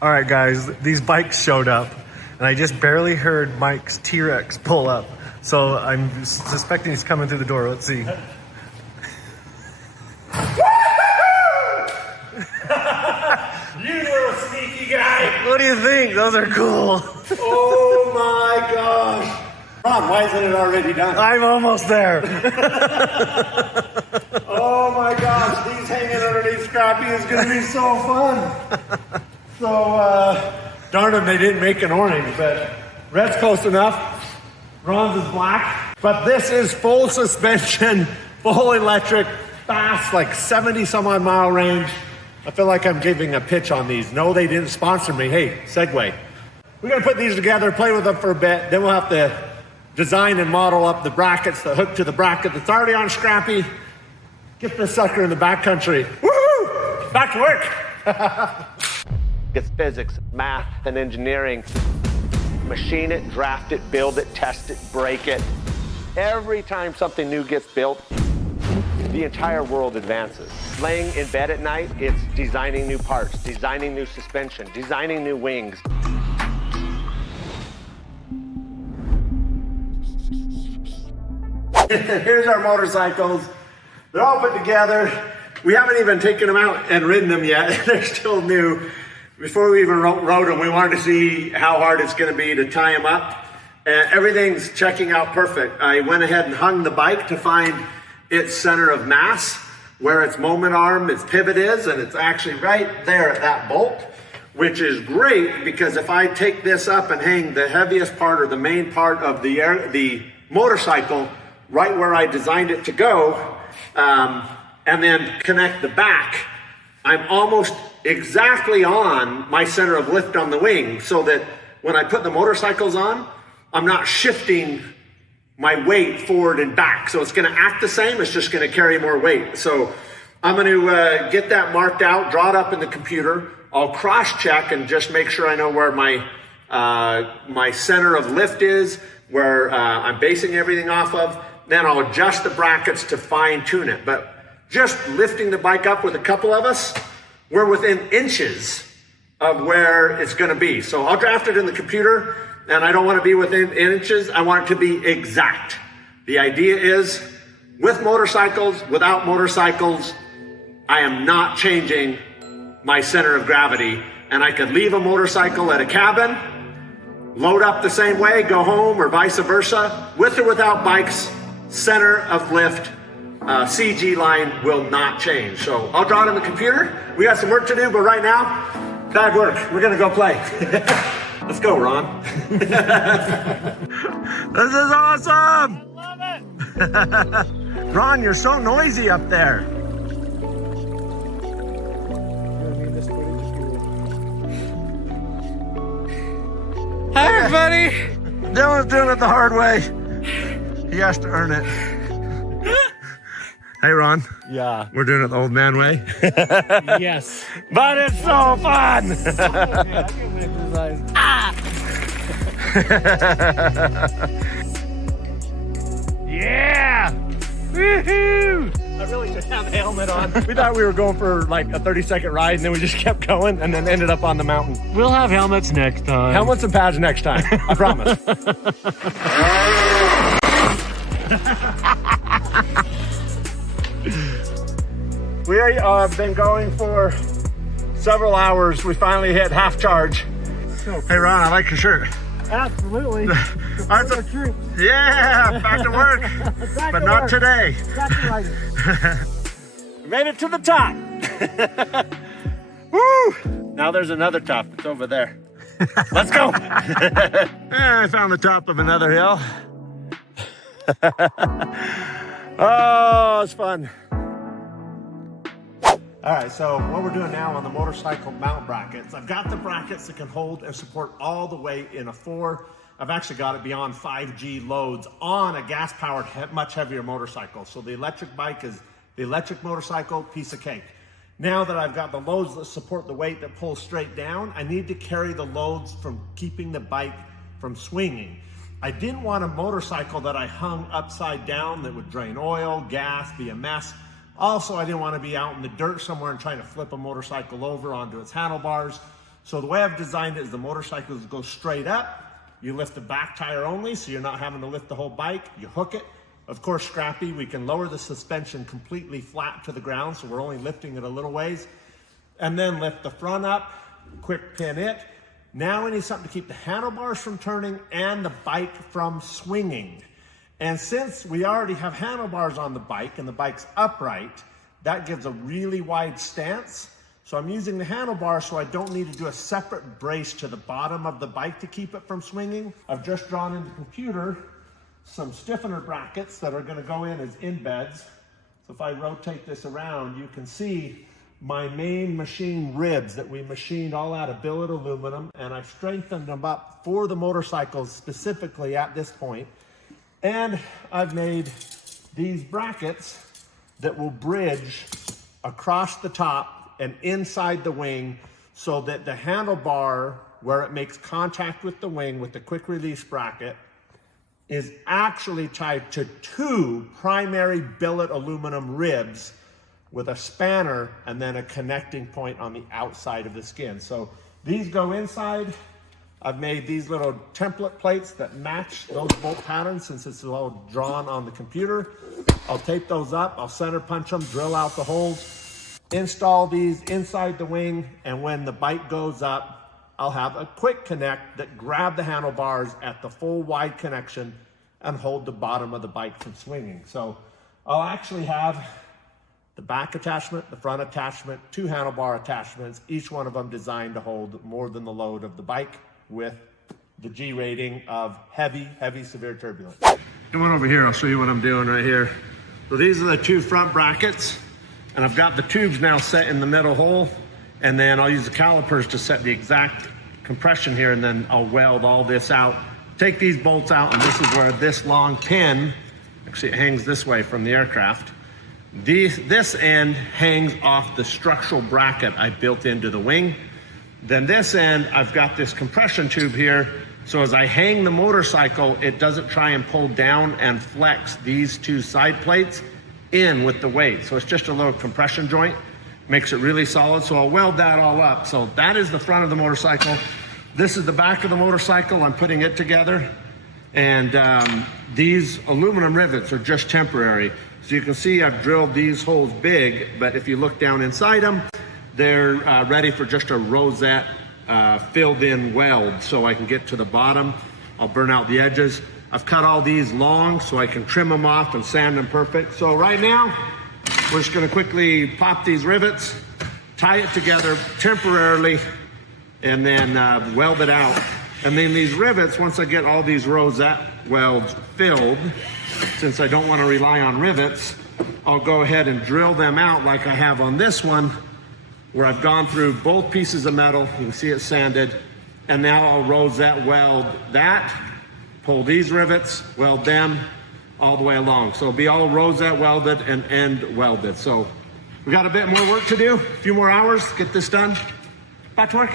All right, guys, these bikes showed up, and I just barely heard Mike's T-Rex pull up. So I'm suspecting he's coming through the door. Let's see. You little sneaky guy. What do you think? Those are cool. Oh my gosh. Ron, why isn't it already done? I'm almost there. Oh my gosh, these hanging underneath Scrappy is going to be so fun. So, darn them, they didn't make an orange, but red's close enough. Ron's is black. But this is full suspension, full electric, fast, like 70 some odd mile range. I feel like I'm giving a pitch on these. No, they didn't sponsor me. Hey, segue. We're gonna put these together, play with them for a bit, then we'll have to design and model up the brackets that hook to the bracket that's already on Scrappy. Get this sucker in the backcountry. Woohoo! Back to work. It's physics, math, and engineering. Machine it, draft it, build it, test it, break it. Every time something new gets built, the entire world advances. Laying in bed at night, it's designing new parts, designing new suspension, designing new wings. Here's our motorcycles. They're all put together. We haven't even taken them out and ridden them yet. They're still new. Before we even rode them, we wanted to see how hard it's going to be to tie them up. And everything's checking out perfect. I went ahead and hung the bike to find its center of mass, where its moment arm, its pivot is, and it's actually right there at that bolt, which is great because if I take this up and hang the heaviest part or the main part of the motorcycle right where I designed it to go, and then connect the back, I'm almost exactly on my center of lift on the wing, so that when I put the motorcycles on, I'm not shifting my weight forward and back. So it's gonna act the same, it's just gonna carry more weight. So I'm gonna get that marked out, draw it up in the computer. I'll cross-check and just make sure I know where my center of lift is, where I'm basing everything off of. Then I'll adjust the brackets to fine-tune it. But just lifting the bike up with a couple of us, we're within inches of where it's gonna be. So I'll draft it in the computer, and I don't wanna be within inches, I want it to be exact. The idea is, with motorcycles, without motorcycles, I am not changing my center of gravity, and I could leave a motorcycle at a cabin, load up the same way, go home, or vice versa. With or without bikes, center of lift, CG line will not change. So I'll draw it in the computer. We got some work to do, but right now, bad work. We're gonna go play. Let's go, Ron. This is awesome! I love it! Ron, you're so noisy up there. Hi, everybody. Dylan's doing it the hard way. He has to earn it. Hey, Ron. Yeah. We're doing it the old man way. Yes. But it's so fun! Yeah! Woohoo! I really should have a helmet on. We thought we were going for like a 30-second ride, and then we just kept going and then ended up on the mountain. We'll have helmets next time. Helmets and pads next time. I promise. We have been going for several hours. We finally hit half charge. Hey Ron, I like your shirt. Absolutely. Troops. Yeah, back to work. But not today. We made it to the top. Woo! Now there's another top. It's over there. Let's go. I found the top of another hill. Oh, it's fun. All right, so what we're doing now on the motorcycle mount brackets, I've got the brackets that can hold and support all the weight in a 4. I've actually got it beyond 5G loads on a gas-powered, much heavier motorcycle. So the electric bike is the electric motorcycle, piece of cake. Now that I've got the loads that support the weight that pulls straight down, I need to carry the loads from keeping the bike from swinging. I didn't want a motorcycle that I hung upside down that would drain oil, gas, be a mess. Also, I didn't want to be out in the dirt somewhere and trying to flip a motorcycle over onto its handlebars. So the way I've designed it is the motorcycles go straight up. You lift the back tire only, so you're not having to lift the whole bike. You hook it. Of course, Scrappy, we can lower the suspension completely flat to the ground, so we're only lifting it a little ways. And then lift the front up, quick pin it. Now we need something to keep the handlebars from turning and the bike from swinging. And since we already have handlebars on the bike and the bike's upright, that gives a really wide stance. So I'm using the handlebars so I don't need to do a separate brace to the bottom of the bike to keep it from swinging. I've just drawn in the computer some stiffener brackets that are going to go in as embeds. So if I rotate this around, you can see my main machine ribs that we machined all out of billet aluminum, and I've strengthened them up for the motorcycles specifically at this point. And I've made these brackets that will bridge across the top and inside the wing so that the handlebar, where it makes contact with the wing with the quick release bracket, is actually tied to two primary billet aluminum ribs with a spanner and then a connecting point on the outside of the skin. So these go inside. I've made these little template plates that match those bolt patterns since it's all drawn on the computer. I'll tape those up, I'll center punch them, drill out the holes, install these inside the wing, and when the bike goes up, I'll have a quick connect that grab the handlebars at the full wide connection and hold the bottom of the bike from swinging. So I'll actually have the back attachment, the front attachment, two handlebar attachments, each one of them designed to hold more than the load of the bike with the G rating of heavy, severe turbulence. Come on over here, I'll show you what I'm doing right here. So these are the two front brackets, and I've got the tubes now set in the middle hole, and then I'll use the calipers to set the exact compression here, and then I'll weld all this out. Take these bolts out, and this is where this long pin, actually it hangs this way from the aircraft. This end hangs off the structural bracket I built into the wing. Then this end, I've got this compression tube here, so as I hang the motorcycle, it doesn't try and pull down and flex these two side plates in with the weight. So it's just a little compression joint, makes it really solid. So I'll weld that all up. So that is the front of the motorcycle. This is the back of the motorcycle. I'm putting it together. And these aluminum rivets are just temporary. So you can see I've drilled these holes big, but if you look down inside them, they're ready for just a rosette filled in weld so I can get to the bottom. I'll burn out the edges. I've cut all these long so I can trim them off and sand them perfect. So right now, we're just gonna quickly pop these rivets, tie it together temporarily, and then weld it out. And then these rivets, once I get all these rosette welds filled, since I don't want to rely on rivets, I'll go ahead and drill them out like I have on this one, where I've gone through both pieces of metal. You can see it sanded. And now I'll rosette weld that, pull these rivets, weld them all the way along. So it'll be all rosette welded and end welded. So we got a bit more work to do, a few more hours, get this done. Back to work.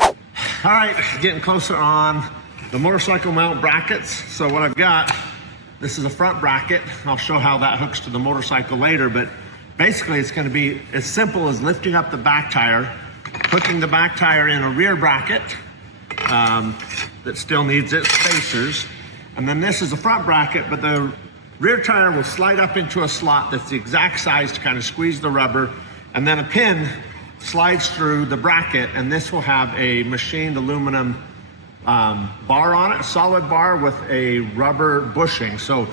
All right, getting closer on the motorcycle mount brackets. So what I've got, this is a front bracket. I'll show how that hooks to the motorcycle later, but basically it's gonna be as simple as lifting up the back tire, hooking the back tire in a rear bracket that still needs its spacers. And then this is a front bracket, but the rear tire will slide up into a slot that's the exact size to kind of squeeze the rubber. And then a pin slides through the bracket, and this will have a machined aluminum bar on it, a solid bar with a rubber bushing. So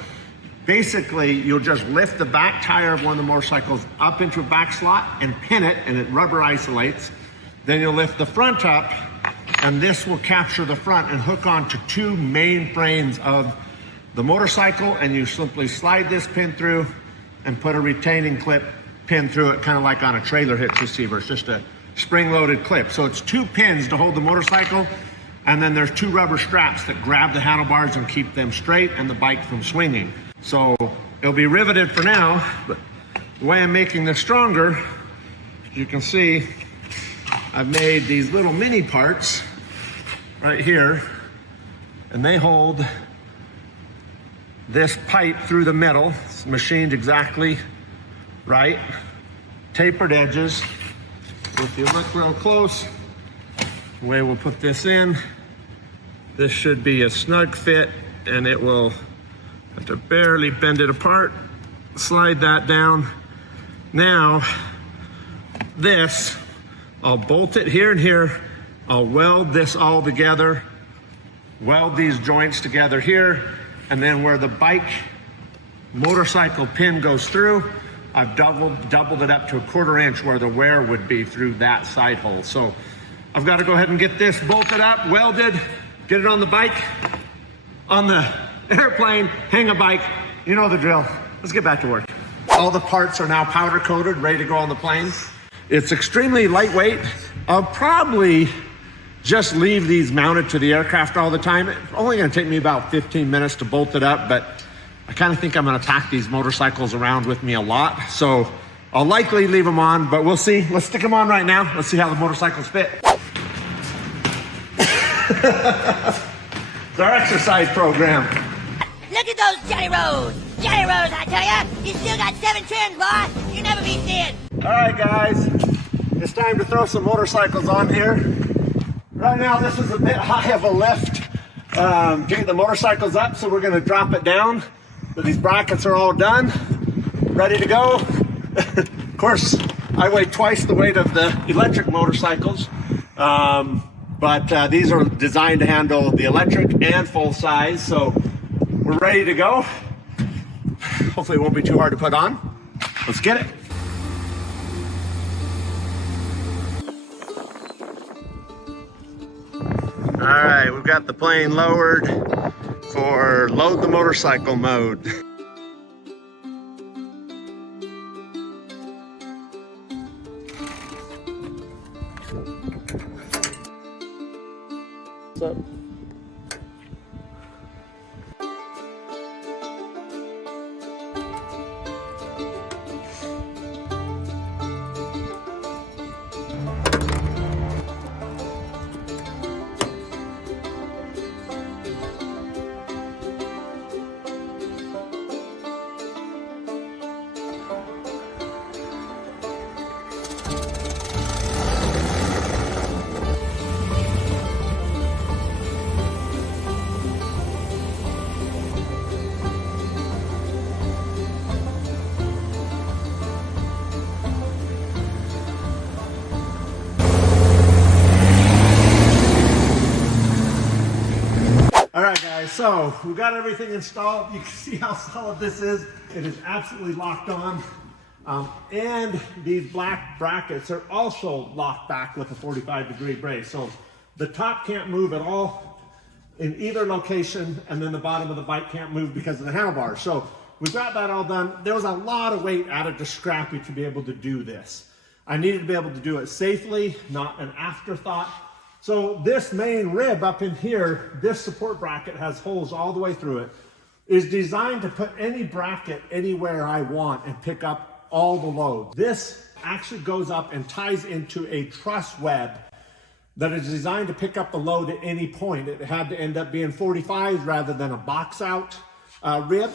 basically you'll just lift the back tire of one of the motorcycles up into a back slot and pin it, and it rubber isolates. Then you'll lift the front up, and this will capture the front and hook onto two main frames of the motorcycle, and you simply slide this pin through and put a retaining clip pin through it, kind of like on a trailer hitch receiver. It's just a spring-loaded clip. So it's two pins to hold the motorcycle, and then there's two rubber straps that grab the handlebars and keep them straight and the bike from swinging. So it'll be riveted for now, but the way I'm making this stronger, you can see I've made these little mini parts right here, and they hold this pipe through the middle. It's machined exactly right, tapered edges. If you look real close, The way we'll put this in, this should be a snug fit, and it will have to barely bend it apart, slide that down. Now, this, I'll bolt it here and here. I'll weld this all together, weld these joints together here, and then where the bike motorcycle pin goes through, I've doubled it up to 1/4 inch where the wear would be through that side hole. So I've got to go ahead and get this bolted up, welded, get it on the bike, on the airplane, hang a bike. You know the drill. Let's get back to work. All the parts are now powder coated, ready to go on the plane. It's extremely lightweight. I'll probably just leave these mounted to the aircraft all the time. It's only gonna take me about 15 minutes to bolt it up, but I kind of think I'm gonna pack these motorcycles around with me a lot. So I'll likely leave them on, but we'll see. Let's stick them on right now. Let's see how the motorcycles fit. It's our exercise program. Look at those Johnny Rolls! Johnny Rolls, I tell ya! You still got 7 trims, boy! You never be thin! All right, guys. It's time to throw some motorcycles on here. Right now, this is a bit high of a lift to get the motorcycles up, so we're gonna drop it down. But these brackets are all done, ready to go. Of course, I weigh twice the weight of the electric motorcycles. But these are designed to handle the electric and full size, so we're ready to go. Hopefully it won't be too hard to put on. Let's get it. All right, we've got the plane lowered for load the motorcycle mode. What's up? All right, guys, so we've got everything installed. You can see how solid this is. It is absolutely locked on. And these black brackets are also locked back with a 45-degree brace. So the top can't move at all in either location, and then the bottom of the bike can't move because of the handlebars. So we got that all done. There was a lot of weight added to Scrappy to be able to do this. I needed to be able to do it safely, not an afterthought. So this main rib up in here, this support bracket has holes all the way through it, is designed to put any bracket anywhere I want and pick up all the load. This actually goes up and ties into a truss web that is designed to pick up the load at any point. It had to end up being 45s rather than a box out rib.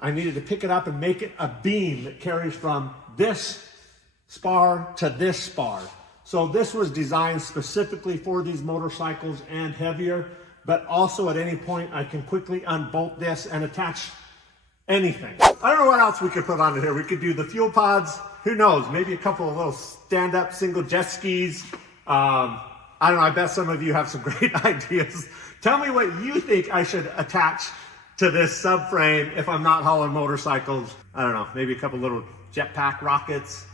I needed to pick it up and make it a beam that carries from this spar to this spar. So this was designed specifically for these motorcycles and heavier, but also at any point I can quickly unbolt this and attach anything. I don't know what else we could put on here. We could do the fuel pods. Who knows? Maybe a couple of little stand-up single jet skis. I don't know. I bet some of you have some great ideas. Tell me what you think I should attach to this subframe if I'm not hauling motorcycles. I don't know. Maybe a couple little jetpack rockets.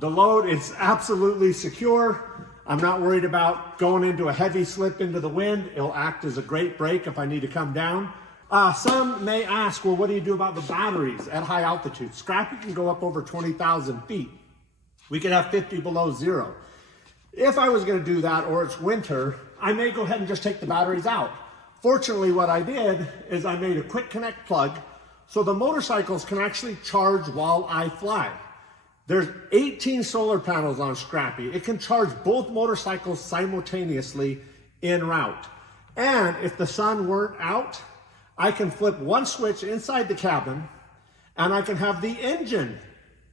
The load is absolutely secure. I'm not worried about going into a heavy slip into the wind. It'll act as a great brake if I need to come down. Some may ask, well, what do you do about the batteries at high altitude? Scrappy can go up over 20,000 feet. We could have 50 below zero. If I was going to do that, or it's winter, I may go ahead and just take the batteries out. Fortunately, what I did is I made a quick connect plug so the motorcycles can actually charge while I fly. There's 18 solar panels on Scrappy. It can charge both motorcycles simultaneously en route. And if the sun weren't out, I can flip one switch inside the cabin and I can have the engine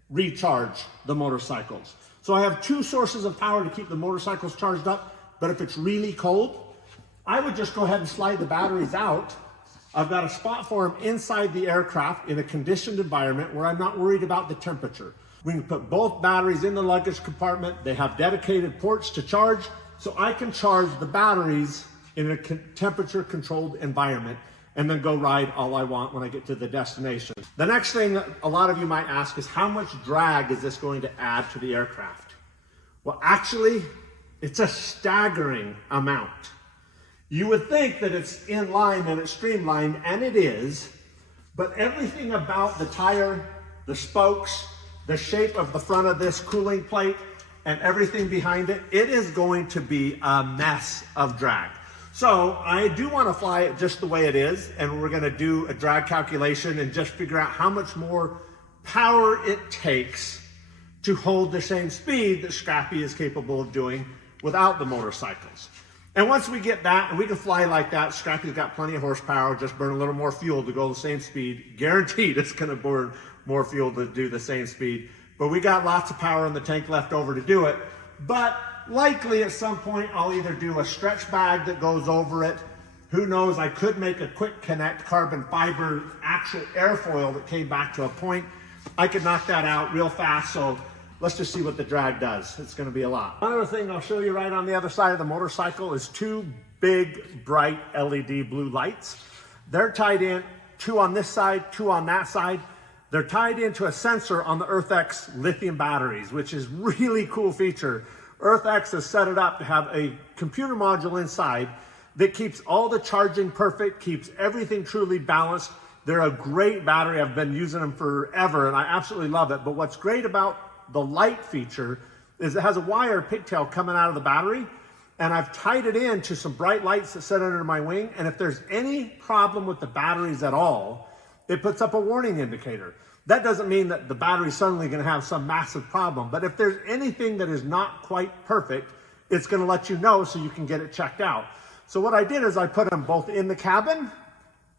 recharge the motorcycles. So I have two sources of power to keep the motorcycles charged up, but if it's really cold, I would just go ahead and slide the batteries out. I've got a spot for them inside the aircraft in a conditioned environment where I'm not worried about the temperature. We can put both batteries in the luggage compartment. They have dedicated ports to charge, so I can charge the batteries in a temperature controlled environment and then go ride all I want when I get to the destination. The next thing that a lot of you might ask is, how much drag is this going to add to the aircraft? Well, actually, it's a staggering amount. You would think that it's in line and it's streamlined, and it is, but everything about the tire, the spokes, the shape of the front of this cooling plate, and everything behind it, it is going to be a mess of drag. So I do want to fly it just the way it is, and we're going to do a drag calculation and just figure out how much more power it takes to hold the same speed that Scrappy is capable of doing without the motorcycles. And once we get that, and we can fly like that, Scrappy's got plenty of horsepower, just burn a little more fuel to go the same speed. Guaranteed it's going to burn more fuel to do the same speed. But we got lots of power in the tank left over to do it. But likely at some point I'll either do a stretch bag that goes over it. Who knows, I could make a quick connect carbon fiber actual airfoil that came back to a point. I could knock that out real fast, so let's just see what the drag does. It's gonna be a lot. One other thing I'll show you right on the other side of the motorcycle is two big, bright LED blue lights. They're tied in, two on this side, two on that side. They're tied into a sensor on the EarthX lithium batteries, which is really cool feature. EarthX has set it up to have a computer module inside that keeps all the charging perfect, keeps everything truly balanced. They're a great battery. I've been using them forever and I absolutely love it. But what's great about the light feature is it has a wire pigtail coming out of the battery, and I've tied it in to some bright lights that sit under my wing. And if there's any problem with the batteries at all, it puts up a warning indicator. That doesn't mean that the battery's suddenly going to have some massive problem, but if there's anything that is not quite perfect, it's going to let you know so you can get it checked out. So what I did is I put them both in the cabin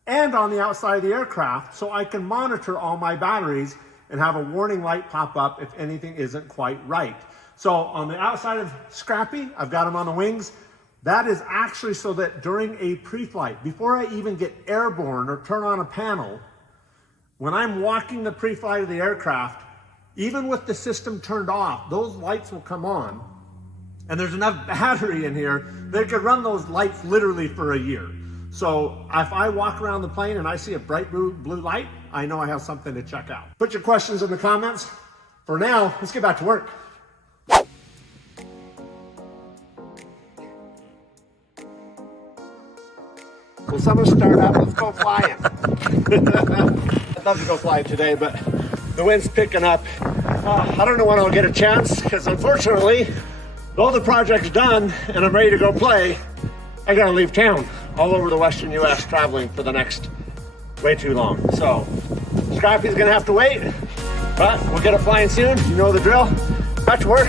and on the outside of the aircraft so I can monitor all my batteries and have a warning light pop up if anything isn't quite right. So on the outside of Scrappy, I've got them on the wings. That is actually so that during a pre-flight, before I even get airborne or turn on a panel, when I'm walking the pre-flight of the aircraft, even with the system turned off, those lights will come on. And there's enough battery in here that it could run those lights literally for a year. So if I walk around the plane and I see a bright blue light, I know I have something to check out. Put your questions in the comments. For now, let's get back to work. Will someone start up? Let's go flying. I'd love to go fly today, but the wind's picking up. I don't know when I'll get a chance, because unfortunately, though the project's done and I'm ready to go play, I gotta leave town all over the Western US traveling for the next way too long. So Scrappy's gonna have to wait, but we'll get it flying soon. You know the drill. Back to work.